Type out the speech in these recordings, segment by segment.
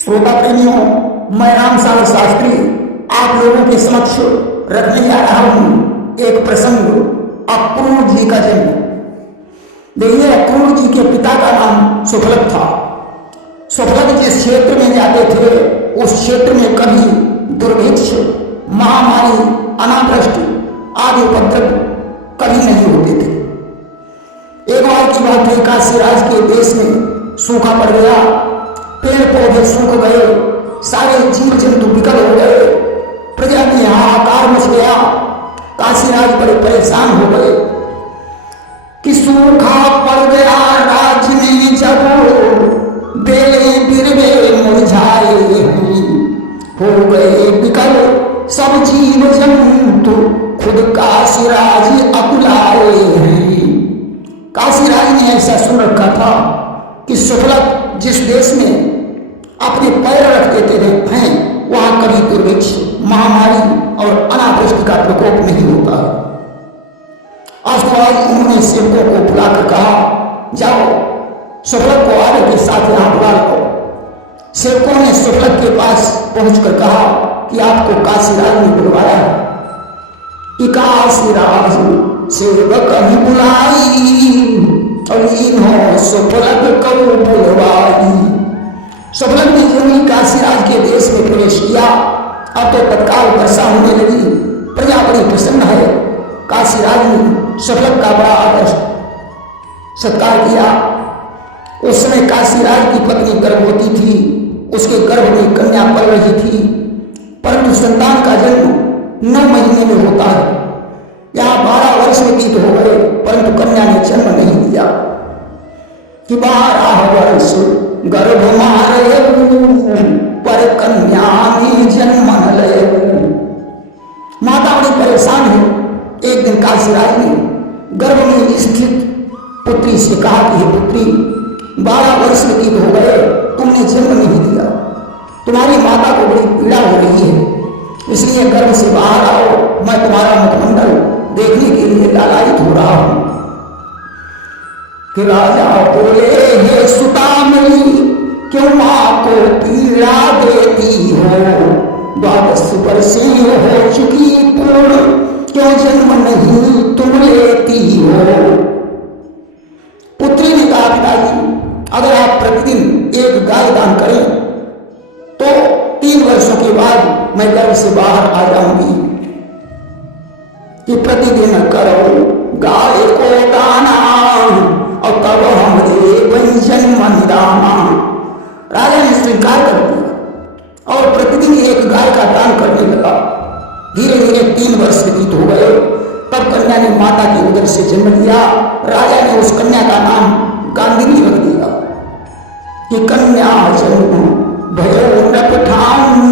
श्रोता प्रेमियों, मैं राम सागर शास्त्री आप लोगों के समक्ष रखने जा रहा हूं एक प्रसंग, अक्रूर जी का जन्म। देखिए, अक्रूर जी के पिता का नाम सुफलक था। सुफलक जिस क्षेत्र में जाते थे उस क्षेत्र में कभी दुर्भिक्ष, महामारी, अनावृष्टि आदि उपद्रव कभी नहीं होते थे। एक बार की बात है, काशीराज के देश में सूखा पड़ गया, पेड़ पौधे सूख गए, सारे जीव जंतु विकल हो गए, प्रजा में हाहाकार मच गया। काशीराज बड़े परेशान हो गए कि सूखा पड़ गया राज्य में, जब बेले बिरबे मुरझाए, हो गए विकल सब जीव जंतु, खुद काशीराज अकुलाए हैं। काशीराज ने ऐसा सुन रखा था कि सुफलक जिस देश में अपने पैर रख देते हैं वहां कभी दुर्भिक्ष, महामारी और अनावृष्टि का प्रकोप नहीं होता है। आज तो आज उन्होंने सेवकों को बुलाकर कहा, जाओ सुफलक को आगे के साथ यहां बुला लो। सेवकों ने सुफलक के पास पहुंचकर कहा कि आपको काशीराज ने बुलवाया है। कि काशीराज सेवक ही बुलाई, और इन्हों सुफलक को बुलवाई। सुफलक ने जो ही काशीराज के देश में प्रवेश किया, अब तो तत्काल वर्षा होने लगी, प्रजा बड़ी प्रसन्न है। काशीराज ने सुफलक का बड़ा आदर सत्कार किया। उस समय काशीराज की पत्नी गर्भवती थी, उसके गर्भ में कन्या पल रही थी, परंतु संतान का जन्म 9 महीने में होता है। यहाँ 12 वर्ष व्यतीत हो गए, परंतु कन्या ने जन्म नहीं दिया। कि 12 वर्ष गर्भ मारे, पर कन्या में जन्म न ले। माता बड़ी परेशान है। एक दिन काशीराज ने गर्भ में स्थित पुत्री से कहा कि हे पुत्री, 12 वर्ष व्यतीत हो गए, तुमने जन्म नहीं दिया, तुम्हारी माता को बड़ी पीड़ा हो रही है, इसलिए गर्भ से बाहर आओ, मैं तुम्हारा मुखमंडल देखने के लिए लालायित हो रहा हूं। कि राजा बोले, हे सुता मेरी, क्यों मां को पीड़ा देती हो, 12 वर्षीय हो चुकी पूर्ण, क्यों जन्म नहीं तुम लेती हो। पुत्री ने कहा, पिताजी अगर आप प्रतिदिन एक गाय दान करें तो 3 वर्षों के बाद मैं गर्भ से बाहर आ जाऊंगी। कि प्रतिदिन करो गाय को दाना, और तब हमरे जन्म निदाना। राजा ने स्वीकार कर दिया और प्रतिदिन एक गाय का दान करने लगा। धीरे धीरे 3 वर्ष व्यतीत हो गए, तब कन्या ने माता के उदर से जन्म लिया। राजा ने उस कन्या का नाम गांधिनी रख दिया। कि कन्या जन्म भयो नपठाऊं,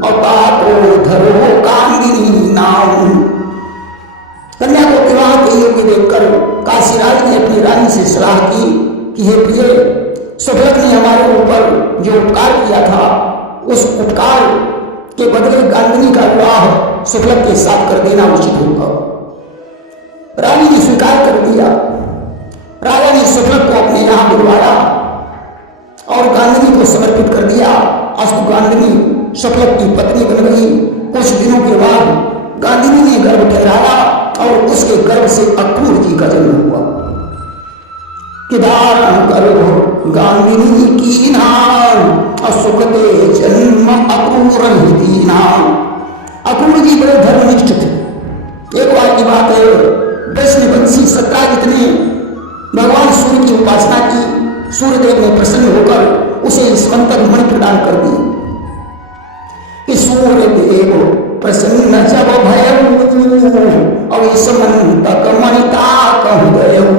और ताको धरो गांधिनी नाम। कन्या को विवाह के योग्य देखकर काशीराज ने अपनी रानी से सलाह की कि हे प्रिय, सुफलक ने हमारे ऊपर जो उपकार किया था, उस उपकार के बदले गांधिनी का विवाह सुफलक के साथ कर देना उचित होगा। रानी ने स्वीकार कर दिया। राजा ने सुफलक को अपने यहां बुलवाया और गांधिनी को समर्पित कर दिया। अस्तु गांधिनी सुफलक की पत्नी बन गई। कुछ दिनों के बाद गांधिनी ने गर्भ ठहराया और उसके गर्भ से अक्रूर जी का जन्म हुआ। कि धारण करो गांधिनी की नाम, असुख दे जन्म अक्रूर ही दीना। अक्रूर जी बड़े धर्मनिष्ठ थे। एक बार की बात है, वैष्णवंशी सत्राजित ने भगवान सूर्य की उपासना की। सूर्यदेव ने प्रसन्न होकर उसे स्मंतक मणि प्रदान कर दी। कि सूर्यदेव प्रसन्न जब भयऊ, और स्मंतक मणिता कहूं गयऊ।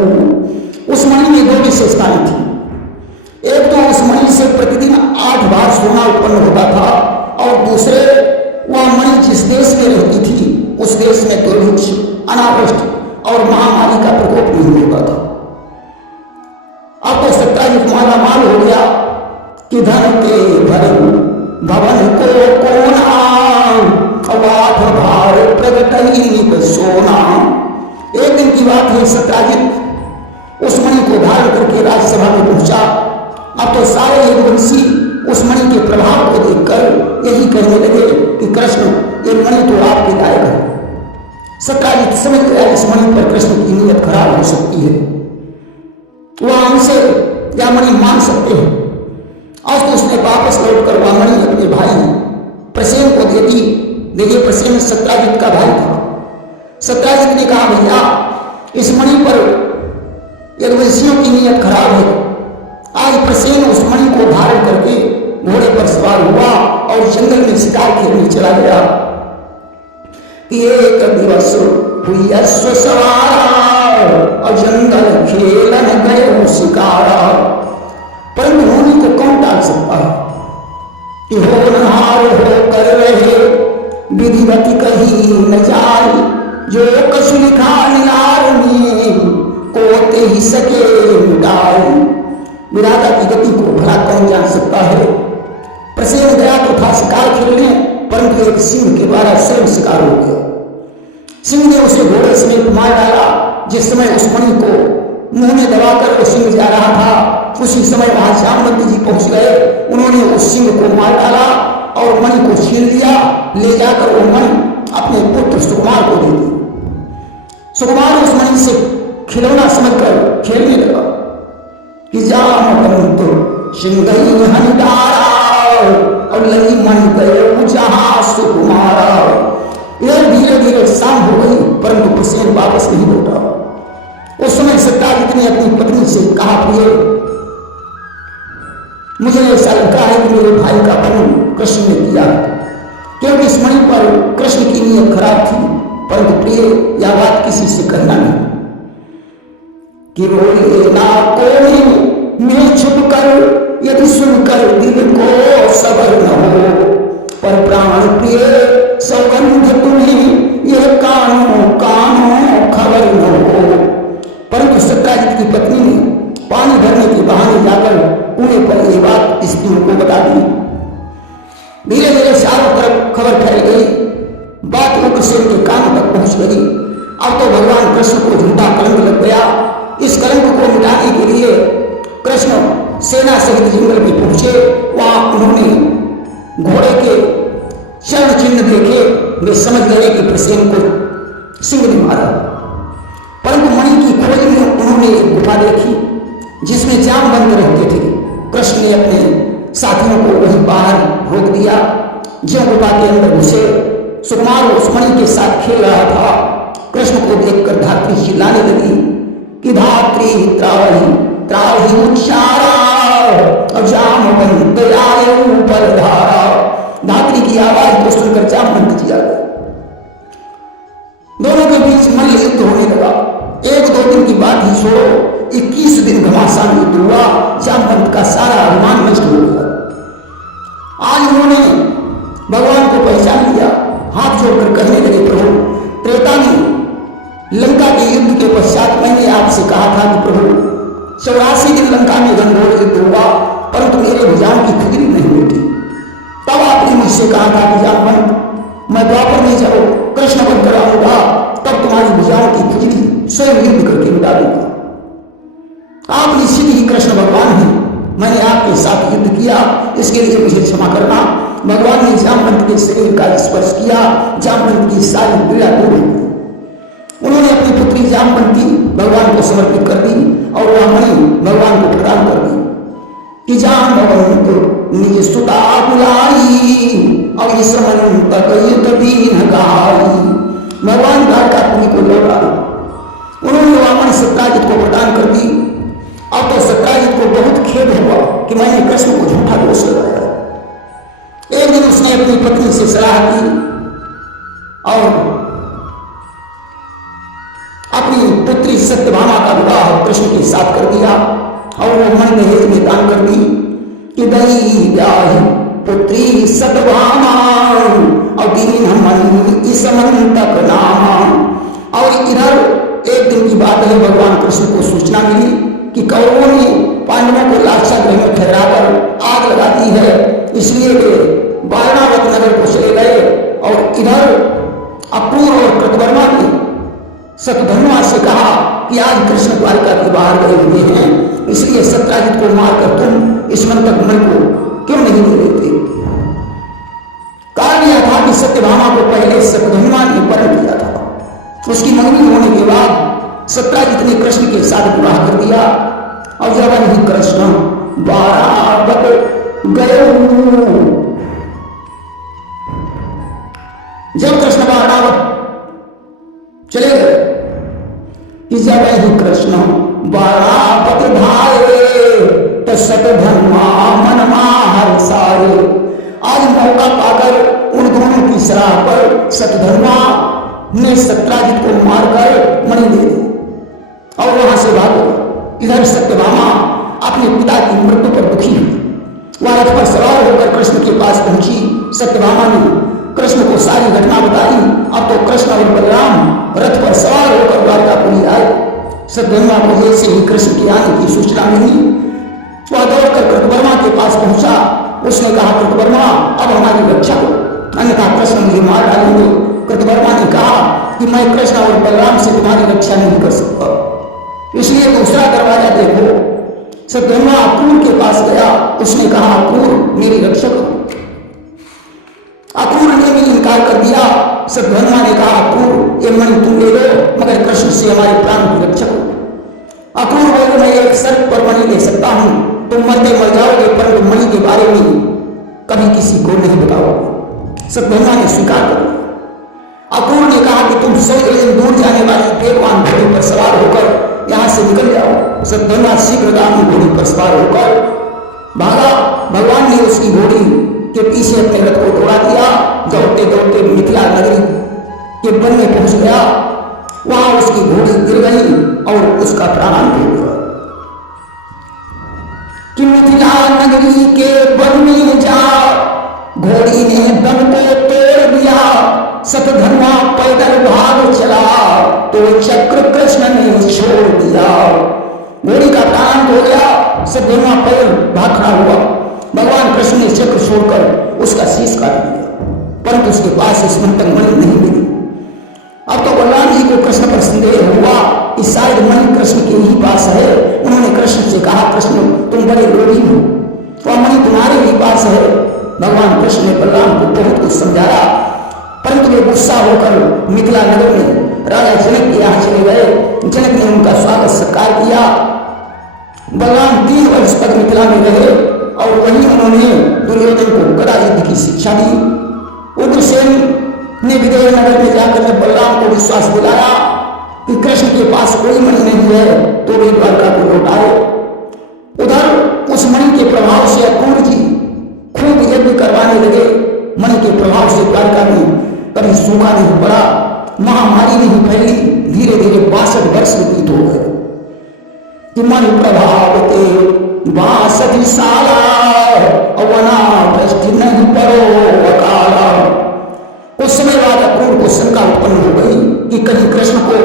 उस मणि में 2 विशेषताएं थी। एक तो उस मणि से प्रतिदिन 8 बार सोना उत्पन्न होता था, और दूसरे वह मणि जिस देश में रहती थी उस देश में दुर्भिक्ष, अनावृष्टि और महामारी का प्रकोप नहीं होता था। अब तो सत्याजित माला माल हो गया कि धन के भरन भवन को कोना, अवाध भार प्रगट सोना। एक दिन की बात है, सत्याजित उस मणि को धारण करके राज्यसभा में पहुंचा। अब तो सारे यदुवंशी उस मणि के प्रभाव को देखकर यही कहने लगे कि कृष्ण ये मणि तो आपके लायक है। सत्याजित समझ गया इस मणि पर कृष्ण की नीयत खराब हो सकती है, वह हमसे यह मणि मांग सकते हैं। आज तो उसने वापस लौटकर वह मणि अपने भाई प्रसेन को दे दी। देखिए प्रसेन सत्याजित का भाई था। सत्याजित ने कहा भैया इस मणि पर यदुवंशियों की नीयत खराब है। आज प्रसेन उस मणि को धारण करके घोड़े पर सवार हुआ और जंगल में शिकार खेलने चला गया। एक दिवस हुई अश्व सवार और जंगल खेलन गए शिकारा। परंतु होने को कौन टाल सकता है कि होनहार हो कर रहे विधिवत कही न जाए, जो कछ लिखा निलार में कोते ही सके मिटाए। विधाता की गति को भला कौन जान सकता है। प्रसेन गया तो था शिकार खेलने, परंतु एक सिंह के द्वारा स्वयं शिकार हो गया। सिंह ने उसे घोड़े समेत मार डाला। जिस समय उस मणि को मुंह में दबाकर वो सिंह जा रहा था, उसी समय वहां जामवंत जी पहुंच गए। उन्होंने उस सिंह को मार डाला और मणि को छीन लिया। ले जाकर वो मणि अपने पुत्र सुकुमार को दे दी। सुकुमार उस मणि से खिलौना समझकर खेलने लगा कि जामवंत सिंह हनिडारा और लगी मणि गए जहां सुकुमारा। यह धीरे धीरे शाम हो गई, परंतु प्रसेन वापस नहीं लौटा। उस समय सत्याजित ने अपनी पत्नी से कहा प्रिय मुझे ऐसा लगता है कि मेरे भाई का वर्ण कृष्ण ने किया, क्योंकि इस मणि पर कृष्ण की नीयत खराब थी। परंतु प्रिय यह बात किसी से कहना नहीं कि रोले ना कोई मैं छुप कर यदि सुनकर दिल को सबर न हो, पर प्राण प्रिय सौगंध तुम्हें यह कानों कानों खबर न हो। परंतु सत्याजित की पत्नी ने पानी भरने के बहाने जाकर कुएं पर यह बात स्त्रियों को बता दी। धीरे धीरे चारों तरफ खबर फैल गई। बात वो प्रसेन के कान तक पहुंच गई। अब तो भगवान कृष्ण को झूठा कलंक लग गया। इस कलंक को मिटाने के लिए कृष्ण सेना सहित जंगल में पहुंचे। वहां उन्होंने घोड़े के चरण चिन्ह देखे। वे समझ गए कि प्रसेन को सिंह ने मारा। परंतु मणि की खोज में उन्होंने एक गुफा देखी जिसमें जामवंत रहते थे। कृष्ण ने अपने साथियों को वहीं बाहर रोक दिया। जो गुफा के अंदर घुसे, सुकुमार उस मणि के साथ खेल रहा था। कृष्ण को देखकर धात्री चिल्लाने लगी कि धात्री त्राही त्राही उच्चारा और जामवंत आए ऊपर धारा। धात्री की आवाज को सुनकर जामवंत जी आ गए। दोनों के बीच मल्ल युद्ध होने लगा। एक दो दिन की बात ही छोड़ो, 21 दिन घमासान युद्ध हुआ। जामवंत का सारा अभिमान नष्ट हो गया। आज उन्होंने भगवान को पहचान लिया। हाथ जोड़कर कहने लगे प्रभु त्रेता में लंका के युद्ध के पश्चात मैंने आपसे कहा था कि प्रभु 84 दिन लंका में घनघोर युद्ध हुआ, परंतु मेरे भुजाओं की खुजली नहीं मिटी। तब आपने मुझसे कहा था कि जामवंत मैं द्वापर में जब कृष्ण बनकर आऊंगा तब तुम्हारी भुजाओं की खुजली स्वयं युद्ध करके मिटा दूंगा। आप निश्चित ही कृष्ण भगवान हैं। मैंने आपके साथ युद्ध किया, इसके लिए मुझे क्षमा करना। भगवान ने जामवंत के शरीर का स्पर्श किया। जामवंत की सारी पीड़ा दूर हो गई। उन्होंने अपनी पुत्री जामवंती भगवान को समर्पित कर दी और वह मणि भगवान को प्रदान कर दी कि जामवंत निज सुता बुलाई और इस मन तक युद्ध दीन गाई। भगवान द्वारका पुरी को लौटा। उन्होंने वामन सत्याजित को प्रदान कर दी। अब तो सत्याजित को बहुत खेद हुआ कि मैंने कृष्ण को झूठा दोष लगाया। एक दिन उसने अपनी पत्नी से सलाह की और अपनी पुत्री सत्यभामा का विवाह कृष्ण के साथ कर दिया और वो मन दहेज में दान कर दी कि दई ब्याही पुत्री सत्यभामा और दीन हम इस मन तक नामा। और इधर एक दिन की बात है, भगवान कृष्ण को सूचना मिली कि कौरवों ने पांडवों को लाक्षा गृह में ठहराकर आग लगा दी है, इसलिए वे वारणावत नगर को चले गए। और इधर अपूर्व और कृतवर्मा ने शतधन्वा से कहा कि आज कृष्ण द्वारिका के बाहर गए हुए हैं, इसलिए सत्याजित को मारकर तुम इस मंतक मन को क्यों नहीं साथ विवाह कर दिया और जब ही कृष्ण बारावत गए, जब कृष्ण बारावत चले गए कि जब ही कृष्ण बारावत धाये तो सतधर्मा मनमा हर्षाये। आज मौका पाकर उन दोनों की सराह पर सतधर्मा ने सत्राजित को मारकर मणि दे दी और वहां से भाग। इधर सत्यभामा अपने पिता की मृत्यु पर दुखी हुई। वह रथ पर सवार होकर कृष्ण के पास पहुंची। सत्यभामा ने कृष्ण को सारी घटना बताई। अब तो कृष्ण और बलराम रथ पर सवार होकर द्वारकापुरी आए। सत्यभामा को जैसे ही कृष्ण के आने की सूचना मिली, वह दौड़कर कृतवर्मा के पास पहुंचा। उसने कहा, कृतवर्मा अब हमारी रक्षा करो, अन्यथा कृष्ण मुझे मार डालेंगे। कृतवर्मा ने कहा कि मैं कृष्ण और बलराम से तुम्हारी रक्षा नहीं कर सकता, इसलिए दूसरा दरवाजा देखो। सत्यभामा अक्रूर के पास गया। उसने कहा, अक्रूर मेरी रक्षा करो। अक्रूर ने भी इनकार कर दिया। सत्यभामा ने कहा, अक्रूर ये मणि तुम ले लो, मगर कृष्ण से हमारे प्राण की रक्षा करो। अक्रूर बोले, मैं एक शर्त पर मणि ले सकता हूं, तुम मरते मर जाओगे परंतु मणि के बारे में कभी किसी को नहीं बताओगे। सत्यभामा ने स्वीकार कर लिया। अक्रूर ने कहा कि तुम 100 योजन दूर जाने वाली वेगवान घोड़ी पर सवार होकर यहां से निकल जाओ। सत्यभामा शीघ्रगामी घोड़ी पर सवार होकर भागा। भगवान ने उसकी घोड़ी के पीछे अपने रथ को दौड़ा दिया। दौड़ते दौड़ते मिथिला नगरी के वन में पहुंच गया। वहां उसकी घोड़ी गिर गई और उसका प्राण हो गया। कि मिथिला नगरी के वन में जा घोड़ी ने दम को तोड़ दिया। सतधर्मा पैदल भाग चला तो चक्र कृष्ण ने छोड़ दिया। घोड़ी का प्राण हो गया। सतधर्मा पैदल भाग खड़ा हुआ। भगवान कृष्ण ने चक्र छोड़कर उसका शीश काट दिया, परंतु उसके पास स्मृतक मणि नहीं मिली। अब तो बलराम जी को कृष्ण पर संदेह हुआ कि शायद मणि कृष्ण के ही पास है। उन्होंने कृष्ण से कहा, कृष्ण तुम बड़े लोभी हो, वह मणि तुम्हारे ही पास है। भगवान कृष्ण ने बलराम को बहुत कुछ समझाया, परंतु वे गुस्सा होकर मिथिला नगर में राजा जनक के यहाँ चले गए। जनक ने उनका स्वागत सत्कार किया। बलराम 3 वर्ष तक मिथिला में रहे और वहीं उन्होंने दुर्योधन को गदा युद्ध की शिक्षा दी। उग्रसेन ने विजयनगर में जाकर जब बलराम को विश्वास दिलाया कि कृष्ण के पास कोई मणि नहीं है तो वे द्वारका को लौट आए। उधर उस मणि के प्रभाव से अक्रूर जी खूब यज्ञ करवाने लगे। मणि के प्रभाव से द्वारका में कभी सूखा नहीं पड़ा, महामारी नहीं फैली। धीरे धीरे 62 वर्ष व्यतीत हो गए कि मणि प्रभाव ते 62 साला अवना दृष्टि नहीं परो अकाला। कुछ समय बाद अक्रूर को शंका उत्पन्न हो गई कि कहीं कृष्ण को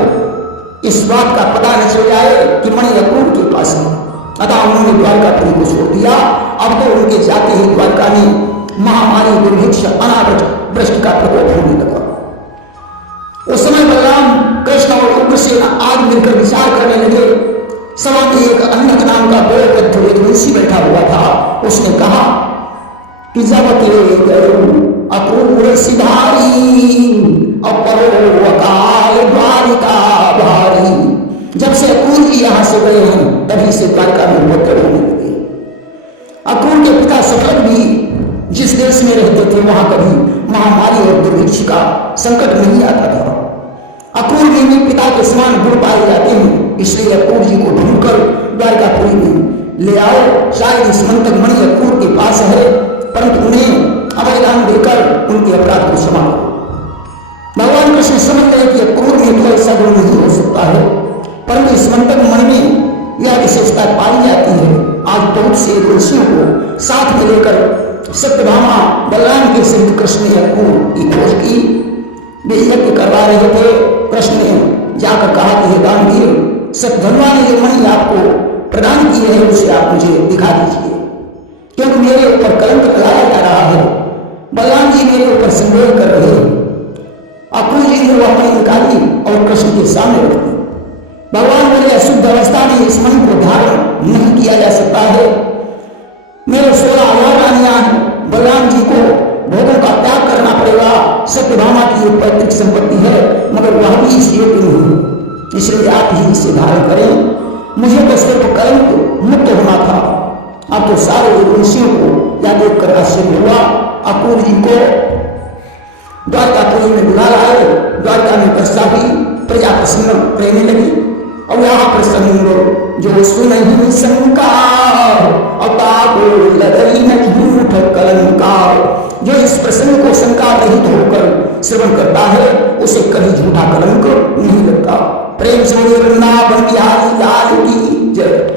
इस बात का पता न चल जाए कि मणि अक्रूर के पास है। अतः उन्होंने द्वारकापुरी को छोड़ दिया। अब तो उनके जाते ही द्वारका में महामारी, दुर्भिक्ष, अनावृष्टि, वृष्टि का प्रकोप होने लगा। उस समय बलराम, कृष्ण और उग्रसेन आज मिलकर विचार करने लगे। सभा में एक अन्नक नाम का बड़े वृद्ध एक ऋषि बैठा हुआ था। उसने कहा कि जब के गयो अक्रूर सिधारी अपरो अकाल द्वारिका भारी। जब से अक्रूर जी यहां से गए हैं तभी से द्वारका में उपद्रव होने लगे। अक्रूर के पिता शतरथ भी जिस देश में रहते थे वहां कभी महामारी और दुर्भिक्ष का संकट नहीं आता था। अक्रूर जी भी पिता के समान गुण पाए जाते हैं, इसलिए अक्रूर जी को ढूंढकर द्वारकापुरी में ले आओ। शायद इस मंतक मणि अक्रूर के पास है, परंतु उन्हें अवैधान देकर उनके अपराध को क्षमा करो। भगवान कृष्ण समझ गए कि अक्रूर में तो ऐसा गुण नहीं हो सकता है, परंतु इस मंतक मणि में यह विशेषता पाई जाती है। आज बहुत से ऋषियों को साथ में लेकर सत्यभामा बलराम के सिद्ध कृष्ण ने अक्रूर की खोज की। वे यज्ञ करवा रहे थे। कृष्ण ने जाकर कहा कि हे दानवीर, सत्यधर्मा ने जो मणि आपको प्रदान की है उसे आप मुझे दिखा दीजिए, क्योंकि मेरे ऊपर कलंक लगाया जा रहा है। बलराम जी मेरे ऊपर संदेह कर रहे हैं। अक्रूर जी ने वह मणि निकाली और कृष्ण के सामने रख दी। भगवान बोले, अशुद्ध अवस्था में इस मणि को धारण नहीं किया जा सकता है। मेरे 16,000 रानियां हैं। बलराम जी को भोगों का त्याग करना पड़ेगा। सत्यभामा की एक पैतृक संपत्ति है, मगर वह भी इस योग्य नहीं, इसलिए आप ही इसे धारण करें। मनुष्यों को यह देखकर आश्चर्य हुआ। अपूर्व जी को द्वारकापुरी में बुला लाए। द्वारका में वर्षा हुई, प्रजा प्रसन्न रहने लगी। और यहाँ प्रसंग जो सुनहि शंका लगई न झूठ कलंका, जो इस प्रसंग को शंका रहित होकर श्रवण करता है उसे कभी झूठा कलंक नहीं लगता। प्रेम से वृंदावन बिहारी लाल की जय।